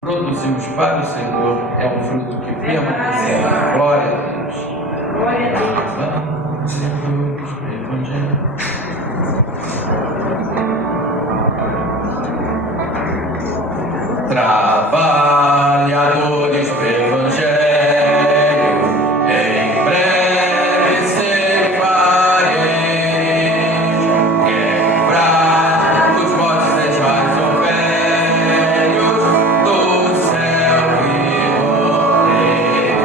produzimos para o Senhor é um fruto que permanecerá. Glória a Deus. Glória a Deus. Vamos para o Evangelho. Trabalhadores do Evangelho, em breve ceifareis. Quebrados vós sejais, ó velhos, do céu vivoreis.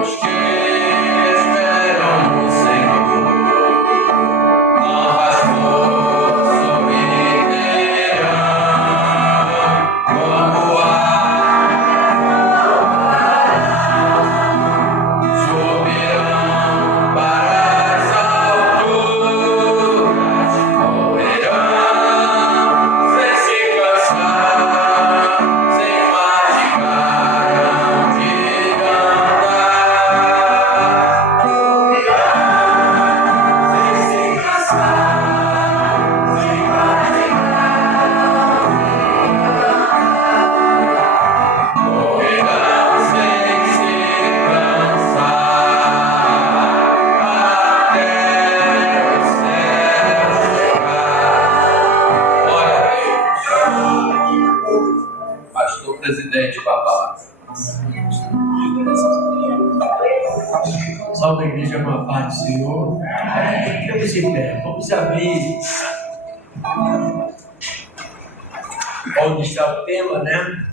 Os que esperam no Senhor, novas forças obterão. presidente com a palavra. Salve a igreja, uma paz do Senhor. Ficamos em pé. Vamos abrir onde está o tema, né?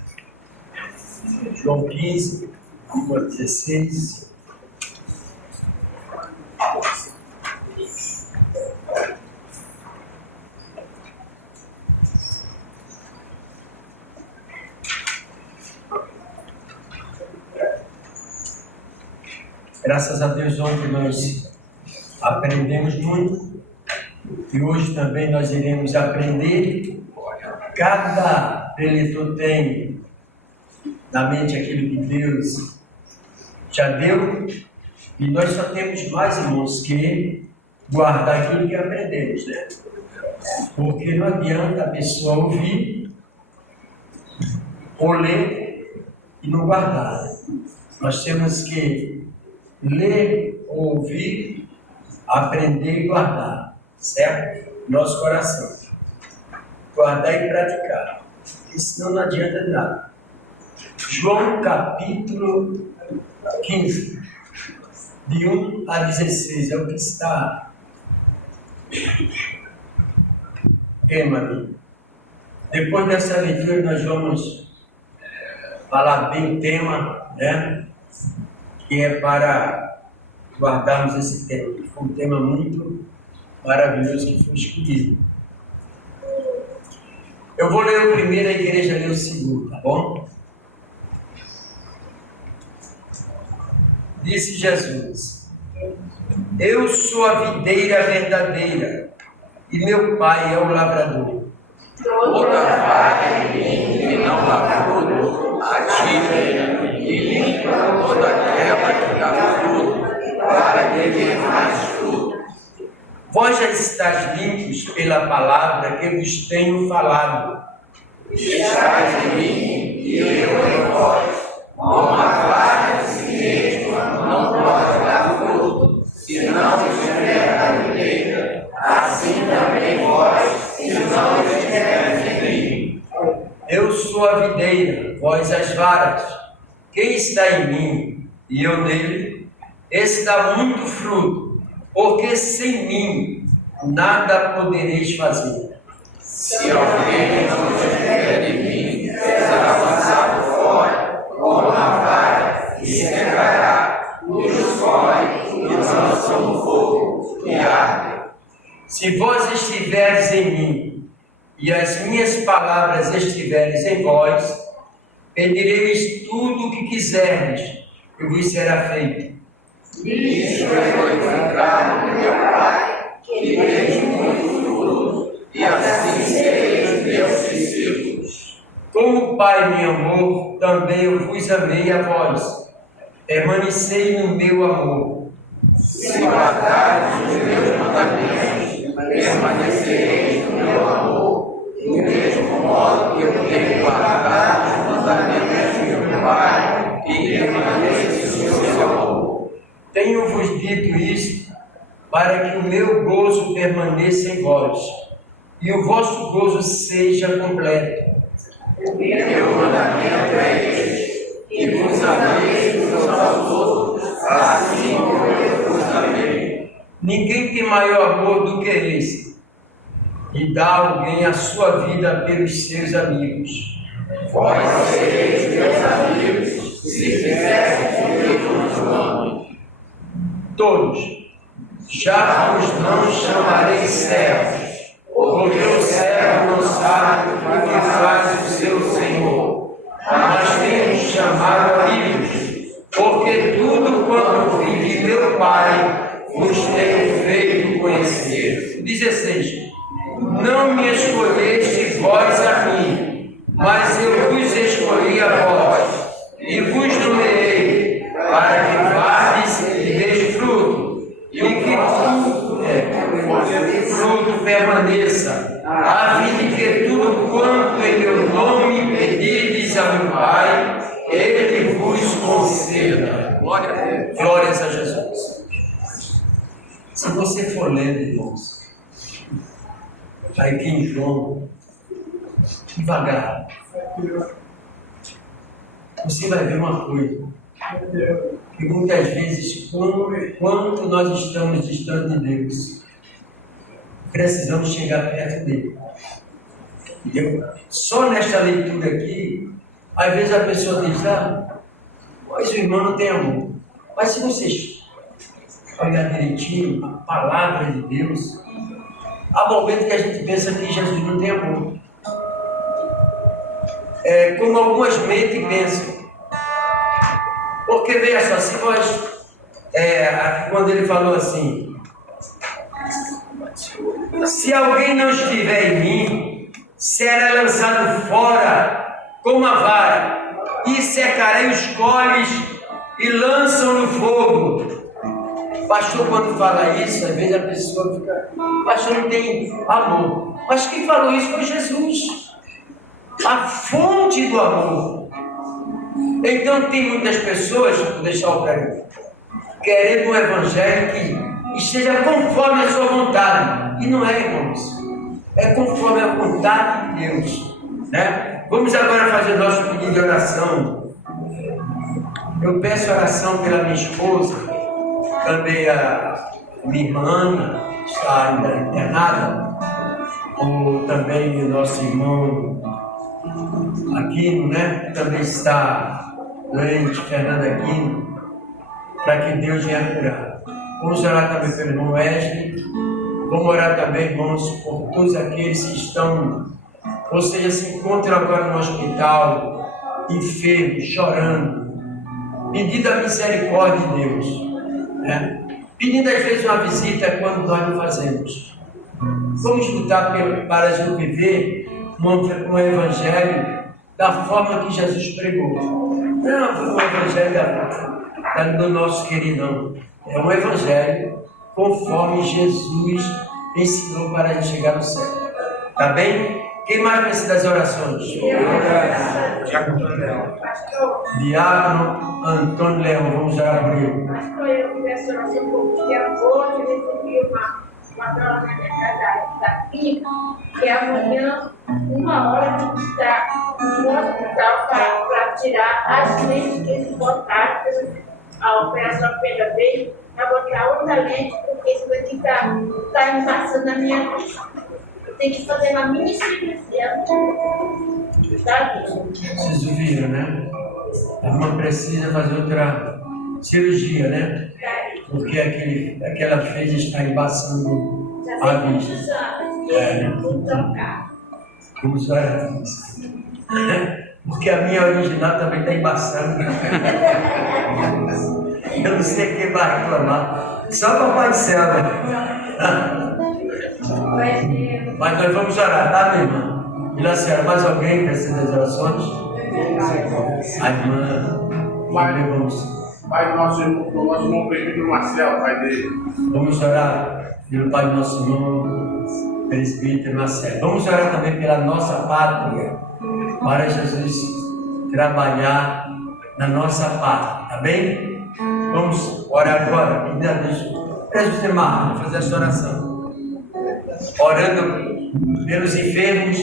João 15, 1 a 16. Graças a Deus, ontem nós aprendemos muito e hoje também nós iremos aprender. Cada preletor tem na mente aquilo que Deus já deu e nós só temos mais, irmãos, que guardar aquilo que aprendemos, né? Porque não adianta a pessoa ouvir ou ler e não guardar. Nós temos que ler, ouvir, aprender e guardar, certo? Nosso coração. Guardar e praticar. Porque senão não adianta nada. João capítulo 15, de 1 a 16, é o que está. Depois dessa leitura nós vamos falar bem o tema, né? Que é para guardarmos esse tema. Foi um tema muito maravilhoso que foi escolhido. Eu vou ler o primeiro, a igreja lê o segundo, tá bom? Disse Jesus: Eu sou a videira verdadeira, e meu Pai é o lavrador. Toda vaga em mim que não dá fruto, atira e limpa toda aquela que dá fruto, para que dê mais fruto. Vós já estáis limpos pela palavra que vos tenho falado. Estais em mim e eu em vós, como a vaga de si mesma não pode dar fruto, se não estiver na videira, assim também vós, se não estiveres em mim. Eu sou a videira, vós as varas. Quem está em mim e eu nele, esse dá muito fruto, porque sem mim nada podereis fazer. Se alguém não estiver em mim, será lançado fora, como a vara, e secará, cujos colhem e lançam no fogo, e arde. Se vós estiveres em mim, e as minhas palavras estiveres em vós, pedireis tudo o que quiserdes, e vos será feito. Isto é glorificar o meu Pai, que deis muito fruto, e assim sereis meus discípulos. Como o Pai me amou, também eu vos amei a vós. Permanecei no meu amor. Se guardardes os meus mandamentos, permanecereis no meu amor, do mesmo modo que eu tenho guardado os mandamentos de meu Pai, e permaneço no seu amor. Tenho-vos dito isto, para que o meu gozo permaneça em vós, e o vosso gozo seja completo. Meu mandamento é este, que vos ameis uns aos outros, assim como eu vos amei. Ninguém tem maior amor do que esse, e dá alguém a sua vida pelos seus amigos. Vós sereis meus amigos, se fizerdes o que eu vos mando. Todos, já vos não chamarei servos, porque o servo não sabe o que faz o seu senhor, mas tenho chamado amigos, porque tudo quanto vi de meu Pai vos tenho feito conhecer. 16. Não me escolheste vós a mim, mas eu vos escolhi a vós, e vos nomeei, para que vardes e deis fruto, e que fruto permaneça, a fim de que tudo quanto em meu nome pedirdes a meu Pai, Ele vos conceda. Glória a Deus. Glórias a Jesus. Se você for lendo, irmãos, aqui em João, devagar, você vai ver uma coisa, que muitas vezes, quanto nós estamos distantes de Deus, precisamos chegar perto dele. Entendeu? Só nesta leitura aqui, às vezes a pessoa diz, mas o irmão não tem amor. Mas se vocês olhar direitinho a palavra de Deus, há momentos que a gente pensa que Jesus não tem amor. Como algumas mentes pensam. Porque veja só, se nós, quando ele falou assim, se alguém não estiver em mim, será lançado fora como a vara, e secarei os colhes e lançam no fogo. Pastor, quando fala isso, às vezes a pessoa fica, pastor, não tem amor. Mas quem falou isso foi Jesus, a fonte do amor. Então tem muitas pessoas, vou deixar o cara, querendo um evangelho que esteja conforme a sua vontade. E não é, irmãos. É conforme a vontade de Deus. Né? Vamos agora fazer nosso pedido de oração. Eu peço oração pela minha esposa, também a minha irmã Ana, que está ainda internada, ou também o nosso irmão Aquino, né? Que também está doente, Fernando Aquino, para que Deus venha curar. Vamos orar também pelo irmão Wesley. Vamos orar também, irmãos, por todos aqueles que estão, ou seja, se encontram agora no hospital, enfermos, chorando, pedindo a misericórdia de Deus, né? Pedindo às vezes uma visita quando nós não fazemos. Vamos lutar para a gente viver um evangelho da forma que Jesus pregou. Não foi um evangelho do nosso queridão. É um evangelho conforme Jesus ensinou para a gente chegar no céu. Tá bem? Quem mais precisa das orações? Diácono Antônio Leão, vamos orar por ele. Pastor, eu peço oração porque hoje eu recebi uma droga na minha casa da clínica, que amanhã, 1h, tem que estar no hospital para tirar as lentes que eles botaram. A operação pela vez, para botar outra lente, porque isso daqui está embaçando na minha vista. Eu tenho que fazer uma mini cirurgia. Tá? Vocês ouviram, né? A irmã precisa fazer outra cirurgia, né? Porque aquela fez está embaçando a vista. Vamos orar isso. Porque a minha original também está embaçando. Eu não sei quem vai reclamar. Só o Papai do Céu, né? Mas nós vamos orar, tá, minha irmã? Vila Senhora, mais alguém precisa das orações? A irmã, vamos. Pai do nosso irmão presbítero Marcelo, pai dele. Vamos orar pelo pai do nosso irmão presbítero Marcelo. Vamos orar também pela nossa pátria, para Jesus trabalhar na nossa pátria, tá bem? Vamos orar agora, pedindo a Deus. Presbítero Marcos, vamos fazer essa oração. Orando pelos enfermos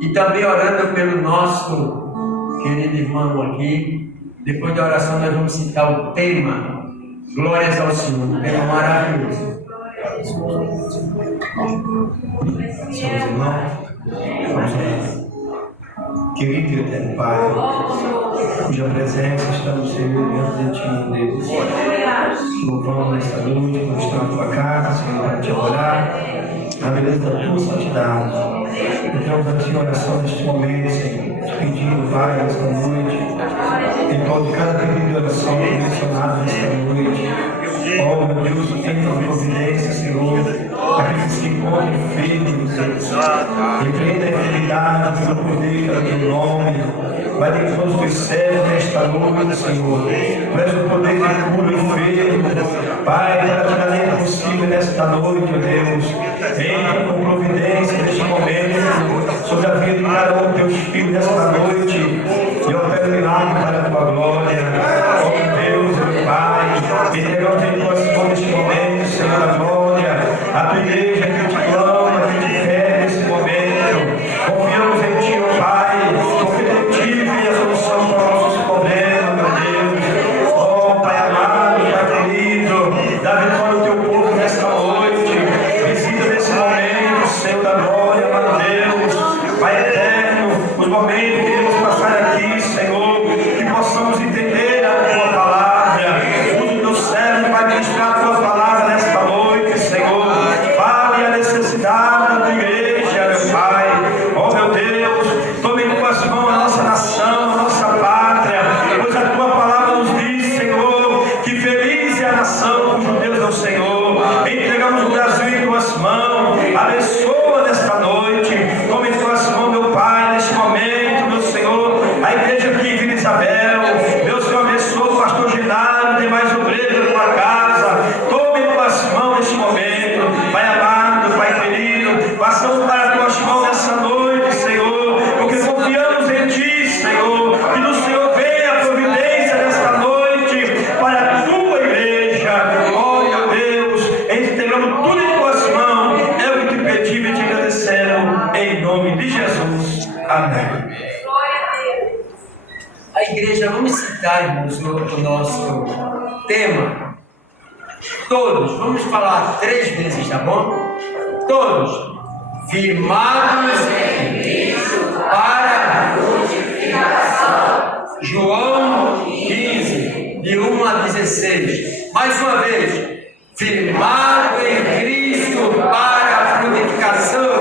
e também orando pelo nosso querido irmão aqui. Depois da oração nós vamos citar o tema Glórias ao Senhor, um tema maravilhoso. Somos irmãos. Querido e eterno Pai, cuja presença estamos Senhor diante de Ti, Deus. Louvamos nesta noite por estar na Tua casa, Senhor, para Te adorar, na beleza da Tua santidade. Entramos a Ti em oração neste momento, Senhor, pedindo, Pai, nesta noite, em prol de cada pedido de oração mencionado nesta noite. Oh, meu Deus, tenha providência, Senhor, aqueles que encontram enfermos, Deus. Repreenda a enfermidade pelo poder do Teu nome. Vai de todos os teus servos nesta noite, Senhor. Tu és o poder que cura o enfermo. Pai, para que a lei possível nesta noite, ó Deus. Entra com providência neste momento sobre a vida de cada um dos teus filhos nesta noite. E opera milagre para a Tua glória. Ó Deus, meu Pai, entregamos em Tuas mãos neste momento, Senhor, a glória. A Tua igreja que te clama, que te pede nesse momento. Confiamos em Ti, ó Pai, porque de Ti vem a solução para os nossos problemas. os momentos que iremos passar aqui, Senhor, que possamos entender a Tua palavra. Usa o Teu cérebro para ministrar a Tua palavra nesta noite, Senhor. Fale a necessidade da Tua igreja, meu Pai. Oh, meu Deus, tome em Tuas mãos a nossa nação, a nossa pátria, pois a Tua palavra nos diz, Senhor, que feliz é a nação cujo Deus é o Senhor. Entregamos o Brasil em Tuas mãos. Abençoa nesta noite. Tome em Tuas mãos, meu Pai, neste momento, meu Senhor, a igreja aqui em Vila Isabel. Meu Senhor, abençoa o pastor Ginaldo, demais obreiros da Tua casa. Tome em Tuas mãos neste momento. Pai amado, Pai querido, passamos para as Tuas mãos nessa noite, Senhor, porque confiamos em Ti, Senhor, que do Senhor venha a providência nesta noite para a Tua igreja. Oh, meu Deus, entregamos tudo em Tuas mãos. É o que Te pedimos e Te agradecemos, em nome de Jesus. Amém. A igreja, vamos citar, irmãos, o nosso tema. Todos, vamos falar 3 vezes, tá bom? Todos. Firmados em Cristo para a frutificação. João 15, de 1 a 16. Mais uma vez. Firmado em Cristo para a frutificação.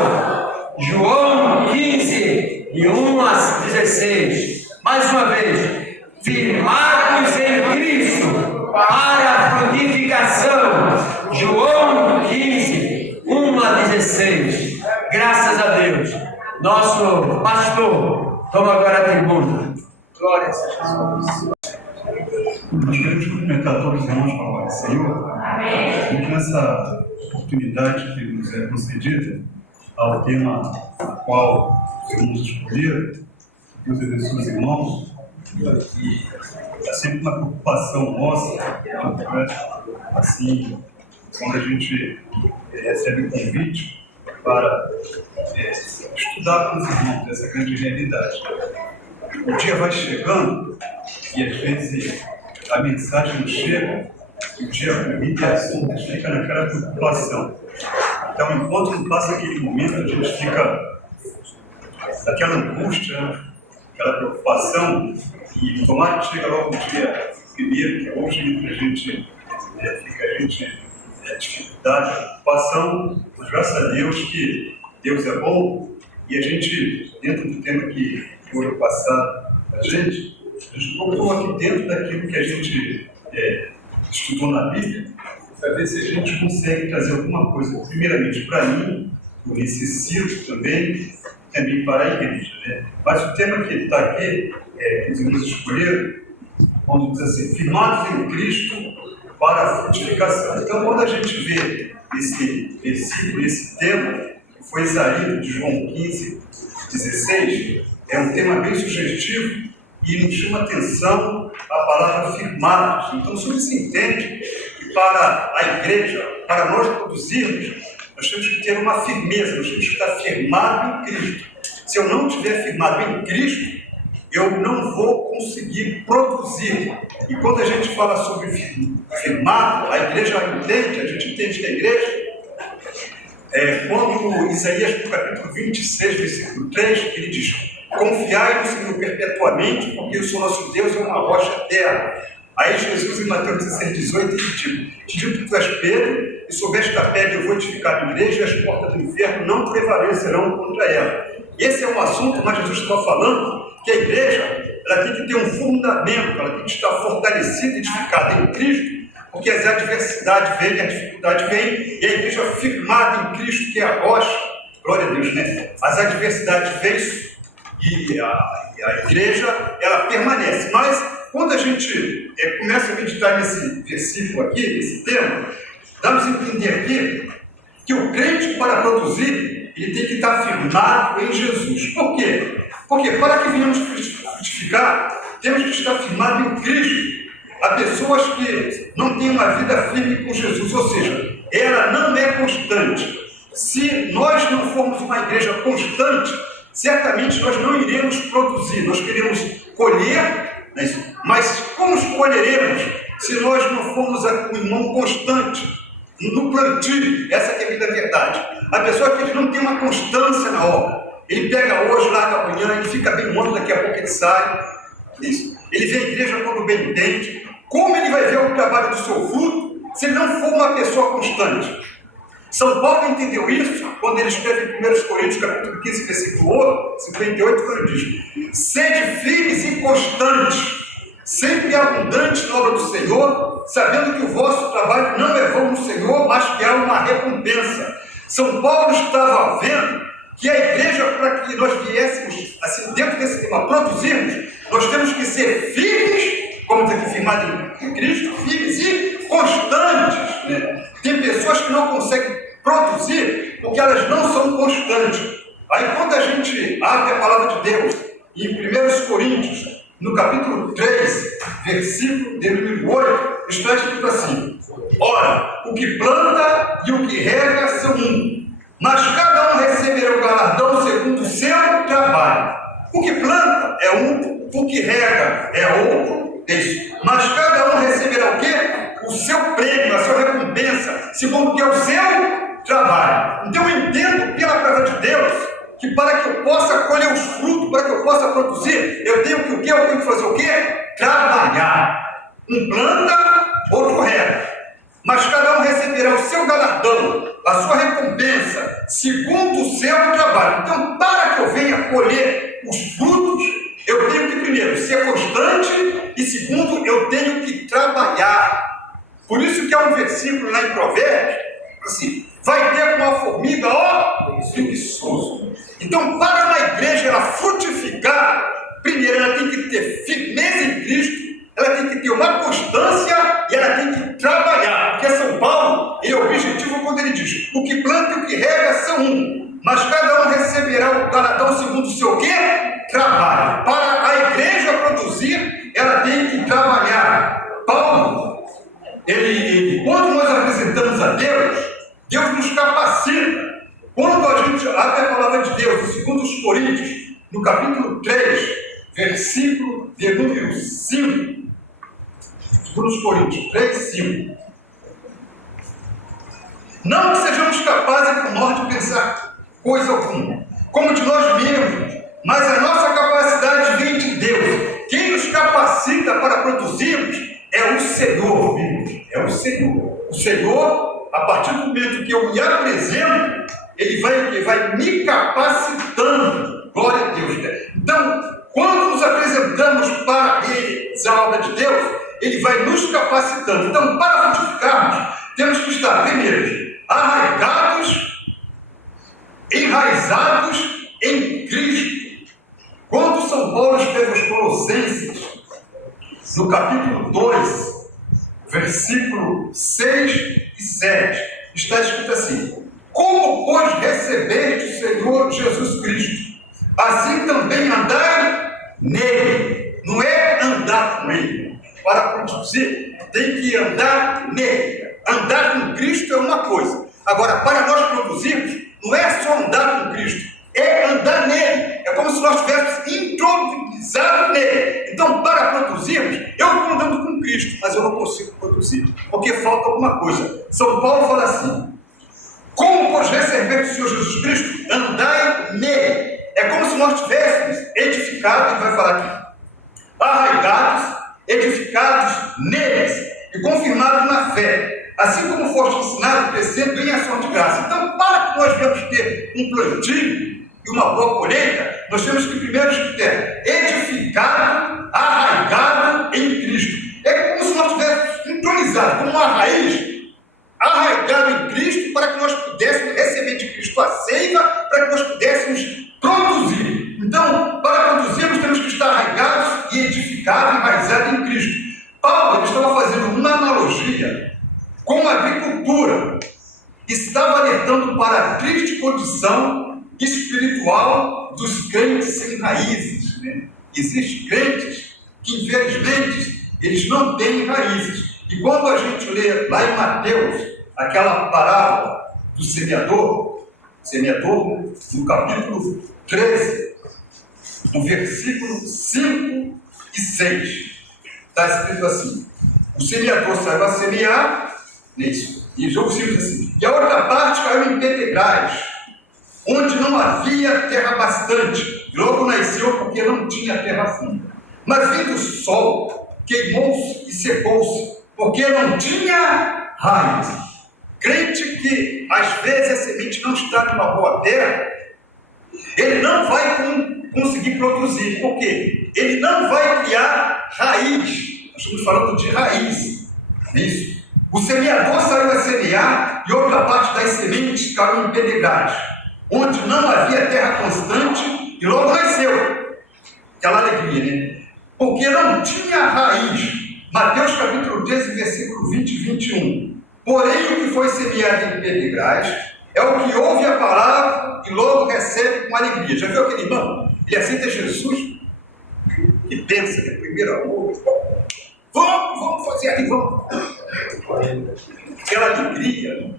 João 15, de 1 a 16. Mais uma vez. Firmados em Cristo para a frutificação. João 15, 1 a 16. Graças a Deus. Nosso pastor, toma agora a tribuna. Glória a Jesus. Nós queremos cumprimentar todos os irmãos com a paz do Senhor. Amém. E nessa oportunidade que nos é concedida ao tema a qual os irmãos escolheram, Deus abençoe os irmãos. E é sempre uma preocupação nossa, assim, quando a gente recebe um convite para estudar com os irmãos essa grande realidade. O dia vai chegando e às vezes a mensagem não chega e o dia e a assunto fica naquela preocupação. Então, enquanto não passa aquele momento, a gente fica naquela angústia, aquela preocupação, e tomara que chega logo o dia primeiro, que hoje a gente fica dificuldade, preocupação, mas graças a Deus que Deus é bom, e a gente, dentro do tema que foi passado a gente procurou aqui dentro daquilo que a gente estudou na Bíblia, para ver se a gente consegue trazer alguma coisa, primeiramente para mim, eu necessito também para a igreja, né? Mas o tema que está aqui, que os irmãos escolheram, quando diz assim, firmados em Cristo para a frutificação. Então, quando a gente vê esse versículo, esse tema, que foi extraído de João 15, 16, é um tema bem sugestivo e nos chama atenção a palavra firmados. Então, sobre isso entende que para a igreja, para nós produzirmos, nós temos que ter uma firmeza, nós temos que estar firmado em Cristo. Se eu não estiver firmado em Cristo, eu não vou conseguir produzir. E quando a gente fala sobre firmado, a igreja entende, a gente entende que a igreja, quando Isaías, no capítulo 26, versículo 3, ele diz: confiai no Senhor perpetuamente, porque o Senhor nosso Deus é uma rocha eterna. Aí Jesus, em Mateus 16, 18, ele diz: te digo que tu és Pedro, e sobre esta pedra eu vou edificar a igreja, e as portas do inferno não prevalecerão contra ela. Esse é um assunto, mas Jesus estava falando que a igreja ela tem que ter um fundamento, ela tem que estar fortalecida, edificada em Cristo, porque as adversidades vêm, a dificuldade vem, e a igreja firmada em Cristo, que é a rocha, glória a Deus, né? As adversidades vêm e a igreja, ela permanece. Mas quando a gente começa a meditar nesse versículo aqui, nesse tema, dá-nos a entender aqui que o crente, para produzir, ele tem que estar firmado em Jesus. Por quê? Porque para que venhamos frutificar, temos que estar firmado em Cristo. Há pessoas que não têm uma vida firme com Jesus, ou seja, ela não é constante. Se nós não formos uma igreja constante, certamente nós não iremos produzir. Nós queremos colher, mas como colheremos se nós não formos um irmão constante no plantio? Essa que é a vida verdade. A pessoa que não tem uma constância na obra, Ele pega hoje, larga amanhã, ele fica bem ontem, daqui a pouco ele sai. Isso. Ele vê a igreja quando bem entende. Como ele vai ver o trabalho do seu fruto se ele não for uma pessoa constante? São Paulo entendeu isso quando ele escreve em 1 Coríntios, capítulo 15, versículo 58, quando ele diz: sede firmes e constantes, sempre abundantes na obra do Senhor, sabendo que o vosso trabalho não é vão no Senhor, mas que há uma recompensa. São Paulo estava vendo que a igreja, para que nós viéssemos, assim, dentro desse tema, produzirmos, nós temos que ser firmes, como está aqui firmado em Cristo, firmes e constantes, né? Tem pessoas que não conseguem produzir porque elas não são constantes. Aí quando a gente abre a palavra de Deus em 1 Coríntios, no capítulo 3, versículo de número 8, está escrito assim: ora, o que planta e o que rega são um, mas cada um receberá o galardão segundo o seu trabalho. O que planta é um, o que rega é outro, isso. Mas cada um receberá o quê? O seu prêmio, a sua recompensa, segundo o que é o seu trabalho. Então eu entendo pela palavra de Deus que para que eu possa colher os frutos, para que eu possa produzir, eu tenho que o quê? Eu tenho que fazer o quê? Trabalhar. Um planta, outro rega. Mas cada um receberá o seu galardão, a sua recompensa, segundo o seu trabalho. Então, para que eu venha colher os frutos, eu tenho que, primeiro, ser constante e, segundo, eu tenho que trabalhar. Por isso que há um versículo lá em Provérbios, assim: vai ter com a formiga, ó, preguiçoso. Então, para uma igreja ela frutificar, primeiro ela tem que ter firmeza em Cristo, ela tem que ter uma constância e ela tem que trabalhar. Porque São Paulo, ele é objetivo quando ele diz: o que planta e o que rega são um, mas cada um receberá o galardão segundo o seu quê? Trabalho. Para a igreja produzir, ela tem que trabalhar. Paulo, quando nós apresentamos a Deus, Deus nos capacita. Quando a gente abre a palavra de Deus, segundo os Coríntios, no capítulo 3, versículo de número 5, segundo os Coríntios 3, 5. Não que sejamos capazes por nós de pensar coisa alguma, como de nós mesmos, mas a nossa capacidade vem de Deus. Quem nos capacita para produzirmos é o Senhor, filhos. É o Senhor. O Senhor, a partir do momento que eu me apresento, Ele vai me capacitando. Glória a Deus. Então, quando nos apresentamos para realizar a obra de Deus, Ele vai nos capacitando. Então, para frutificarmos, temos que estar, primeiro, enraizados em Cristo. Quando São Paulo escreve aos Colossenses, no capítulo 2, versículo 6 e 7, está escrito assim: como, pois, recebeste o Senhor Jesus Cristo, assim também andai nele. Não é andar com Ele. Para produzir, tem que andar nele. Andar com Cristo é uma coisa. Agora, para nós produzirmos, não é só andar com Cristo, é andar nele. É como se nós estivéssemos introduzidos nele. Então, para produzirmos, eu estou andando com Cristo, mas eu não consigo produzir, porque falta alguma coisa. São Paulo fala assim: como, pois, receber do Senhor Jesus Cristo, andai nele. É como se nós estivéssemos edificados, ele vai falar aqui, arraigados, edificados neles e confirmados na fé, assim como foste ensinado, crescendo em ação de graça. Então, para que nós venhamos ter um plantio e uma boa colheita, nós temos que primeiro ter edificado, arraigado em Cristo. É como se nós estivéssemos entronizados, como uma raiz, arraigado em Cristo, para que nós pudéssemos receber de Cristo a seiva, para que nós pudéssemos produzir. Então, para produzirmos, temos que estar arraigados e edificados, enraizados em Cristo. Paulo estava fazendo uma analogia com a agricultura. Estava alertando para a triste condição espiritual dos crentes sem raízes, né? Existem crentes que, infelizmente, eles não têm raízes. E quando a gente lê lá em Mateus, aquela parábola do semeador, né? No capítulo 13, no versículo 5 e 6, está escrito assim: o semeador saiu a semear, isso, e o jogo simples assim, e a outra parte caiu em pedregais, onde não havia terra bastante, e logo nasceu porque não tinha terra funda. Mas vindo o sol, queimou-se e secou-se, porque não tinha raiz. Crente que às vezes a semente não está numa boa terra, ele não vai conseguir produzir. Por quê? Ele não vai criar raiz. Nós estamos falando de raiz. Isso. O semeador saiu a semear e outra parte das sementes caiu em pedregais, onde não havia terra constante, e logo nasceu. Aquela alegria, né? Porque não tinha raiz. Mateus capítulo 13, versículo 20 e 21. Porém, o que foi semeado em pedregais é o que ouve a palavra e logo recebe com alegria. Já viu aquele irmão? Ele aceita Jesus e pensa que é primeiro amor. Vamos fazer aqui, vamos. Aquela alegria.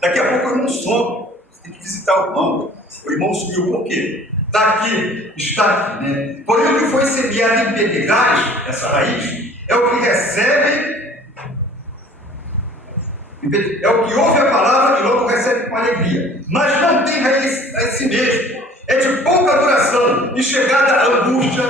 Daqui a pouco o irmão some. Você tem que visitar o irmão. O irmão subiu por quê? Está aqui, está aqui, né? Porém, o que foi semeado em pedregais, essa raiz, é o que recebe. É o que ouve a palavra e logo recebe com alegria. Mas não tem raiz a si mesmo. É de pouca duração e chegada a angústia,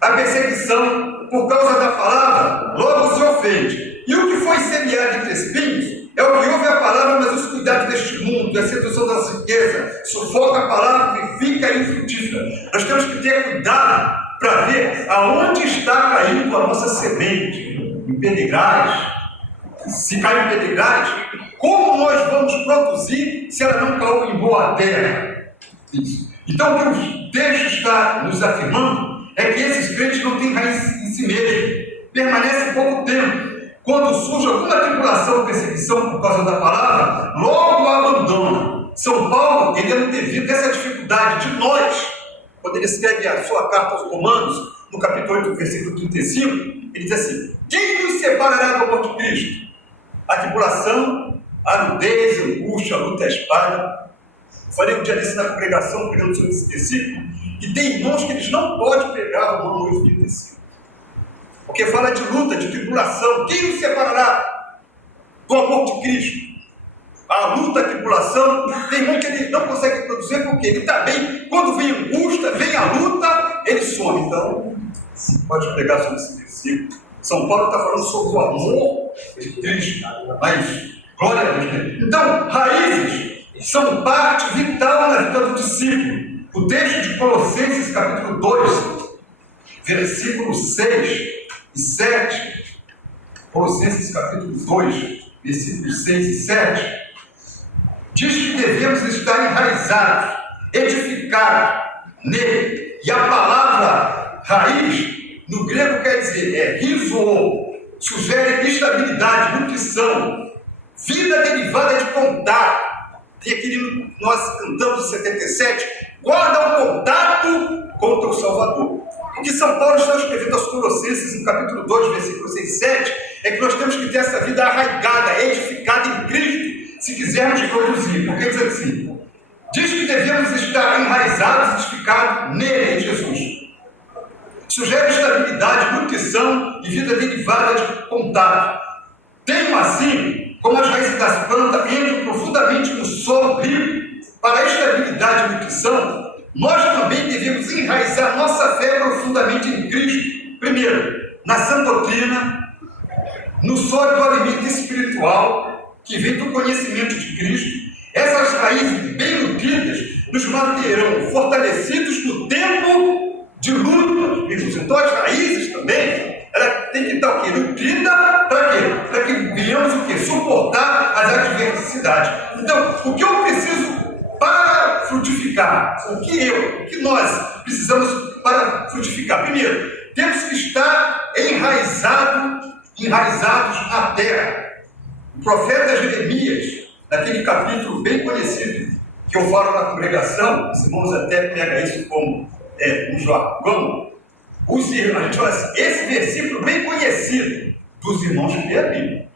a perseguição por causa da palavra, logo se ofende. E o que foi semeado entre espinhos é o que ouve a palavra, mas os cuidados deste mundo, a sedução da riqueza, sufoca a palavra e fica infrutífera. Nós temos que ter cuidado para ver aonde está caindo a nossa semente. Em pedregais. Se caiu em pedregais, como nós vamos produzir se ela não caiu em boa terra? Isso. Então, o que o texto está nos afirmando é que esses crentes não têm raiz em si mesmos, permanecem pouco tempo. Quando surge alguma tribulação ou perseguição por causa da palavra, logo a abandonam. São Paulo, ele é no devido a essa dificuldade de nós, quando ele escreve a sua carta aos Romanos, no capítulo 8, versículo 35, ele diz assim: quem nos separará do amor de Cristo? A tribulação, a nudez, a angústia, a luta, a espada. Eu falei um dia desse na congregação, pregando sobre esse versículo, que tem irmãos que eles não podem pregar o Romanos 8, 35. Porque fala de luta, de tribulação. Quem nos separará do amor de Cristo? A luta, a tribulação, tem muito que ele não consegue produzir, porque ele está bem. Quando vem a angústia, vem a luta, ele some. Então, não pode pregar sobre esse versículo. São Paulo está falando sobre o amor de Cristo. Mas, glória a Deus. Então, raízes são parte vital na vida do discípulo. O texto de Colossenses, capítulo 2, versículos 6 e 7. Colossenses, capítulo 2, versículos 6 e 7. Diz que devemos estar enraizados, edificados nele. E a palavra raiz, no grego quer dizer, rizo, sugere estabilidade, nutrição, vida derivada de contato. Tem aquele, nós cantamos em 77, guarda o contato contra o Salvador. O que São Paulo está escrevendo aos Colossenses, no capítulo 2, versículo 6 e 7, é que nós temos que ter essa vida arraigada, edificada em Cristo, se quisermos produzir. Porque diz assim, diz que devemos estar enraizados, edificados nele, em Jesus. Sugere estabilidade, nutrição e vida derivada de contato. Tenham assim, como as raízes das plantas entram profundamente no solo rico para a estabilidade e nutrição, nós também devemos enraizar nossa fé profundamente em Cristo. Primeiro, na sã doutrina, no sólido alimento espiritual que vem do conhecimento de Cristo. Essas raízes bem nutridas nos manterão fortalecidos no tempo de luta. Então as raízes também, ela tem que estar o quê? Nutrida para quê? Para que venhamos o quê? Suportar as adversidades. Então, o que eu preciso para frutificar? O que nós precisamos para frutificar? Primeiro, temos que estar enraizados na terra. O profeta Jeremias, naquele capítulo bem conhecido, que eu falo na congregação, os irmãos até pegam isso como um jargão, a gente fala assim, esse versículo bem conhecido dos irmãos que lê a Bíblia.